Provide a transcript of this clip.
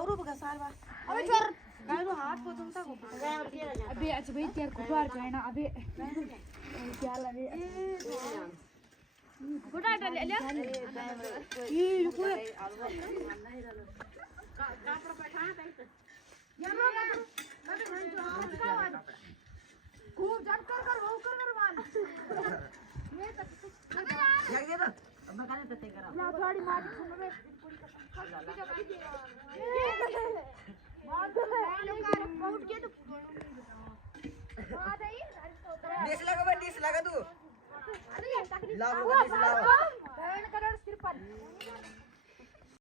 आवरू बघा सारवा अबे छोर काय रो हात पोचून टाकू अबे अच्छा भाई तेरे को बार करना अबे क्या लगे गुडा ले ले ये रुको कापड बैठा खूब जट कर वो कर मान ये तक लग दे बस अब मैं खाने तते करा या थोड़ी मार सुन रे उठ के तो डिश लगा तू अरे लाओ डिश लाओ करोड़ सिर पर